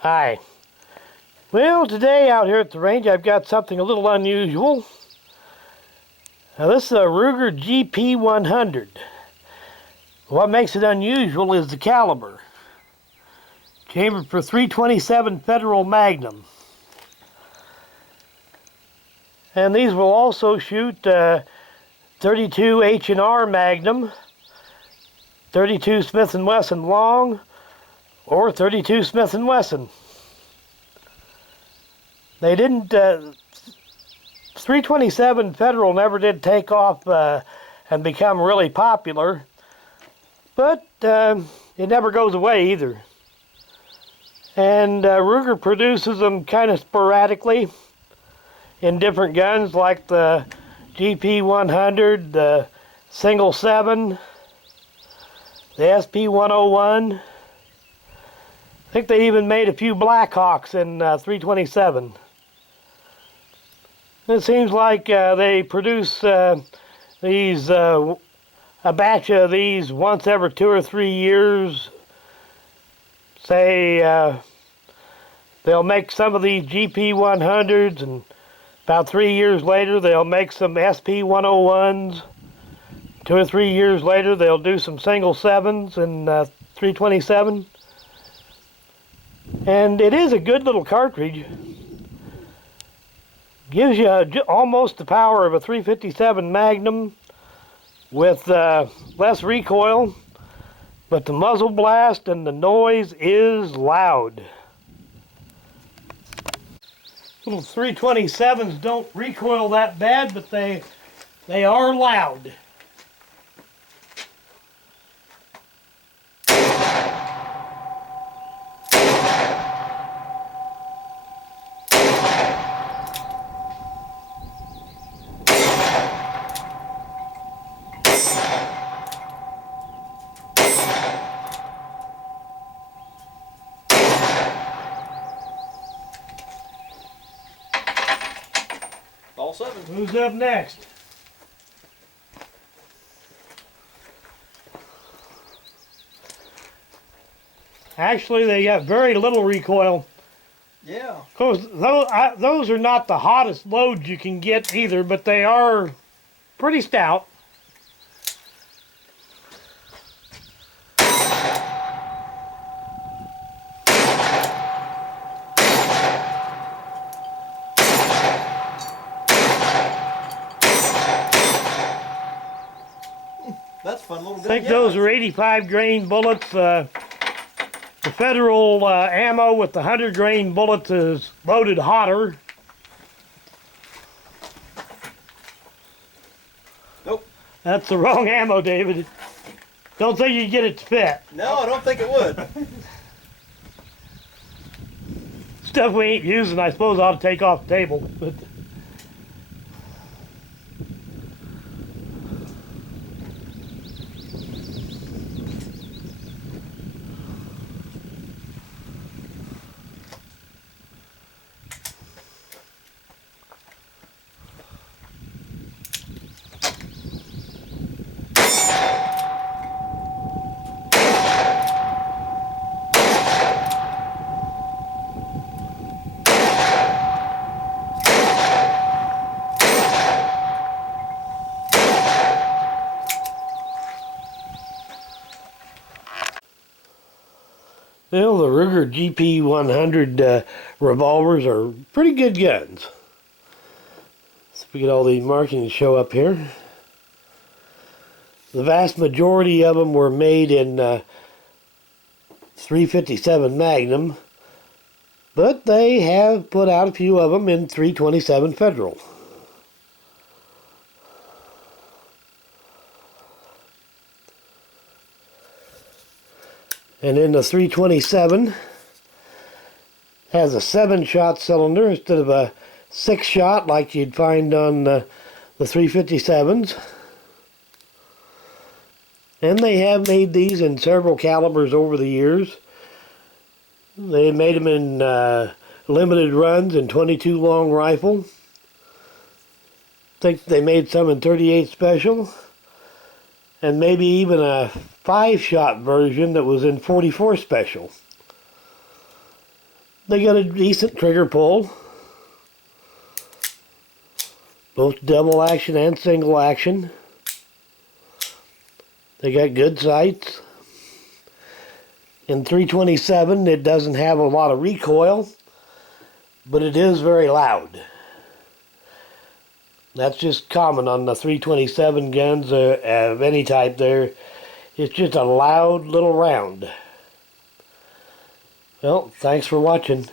Hi. Well, today out here at the range I've got something a little unusual. Now this is a Ruger GP100. What makes it unusual is the caliber. Chambered for .327 Federal Magnum. And these will also shoot 32 H&R Magnum, 32 Smith & Wesson long, or 32 Smith & Wesson. They didn't, 327 Federal never did take off and become really popular, but it never goes away either. And Ruger produces them kind of sporadically in different guns, like the GP100, the single 7, the SP101. I think they even made a few Blackhawks in 327. It seems like they produce these a batch of these once every 2 or 3 years. Say they'll make some of these GP100s, and about 3 years later they'll make some SP101s. 2 or 3 years later they'll do some single 7s in 327. And it is a good little cartridge. Gives you almost the power of a .357 Magnum with less recoil, but the muzzle blast and the noise is loud. Little .327s don't recoil that bad, but they are loud. All 7. Who's up next? Actually, they got very little recoil. Yeah. Of course, those are not the hottest loads you can get either, but they are pretty stout. That's a fun little gun. I think those are 85 grain bullets. The Federal ammo with the 100 grain bullets is loaded hotter. Nope. That's the wrong ammo, David. Don't think you get it to fit. No, I don't think it would. Stuff we ain't using, I suppose I ought to take off the table. But well, the Ruger GP100 revolvers are pretty good guns. So we get all these markings show up here. The vast majority of them were made in .357 Magnum, but they have put out a few of them in .327 Federal. And then the .327 has a 7-shot cylinder instead of a 6-shot like you'd find on the .357s. And they have made these in several calibers over the years. They made them in limited runs in .22 long rifle. I think they made some in .38 special. And maybe even a 5-shot version that was in .44 special. They got a decent trigger pull. Both double action and single action. They got good sights. In 327, it doesn't have a lot of recoil, but it is very loud. That's just common on the 327 guns of any type there. It's just a loud little round. Well, thanks for watching.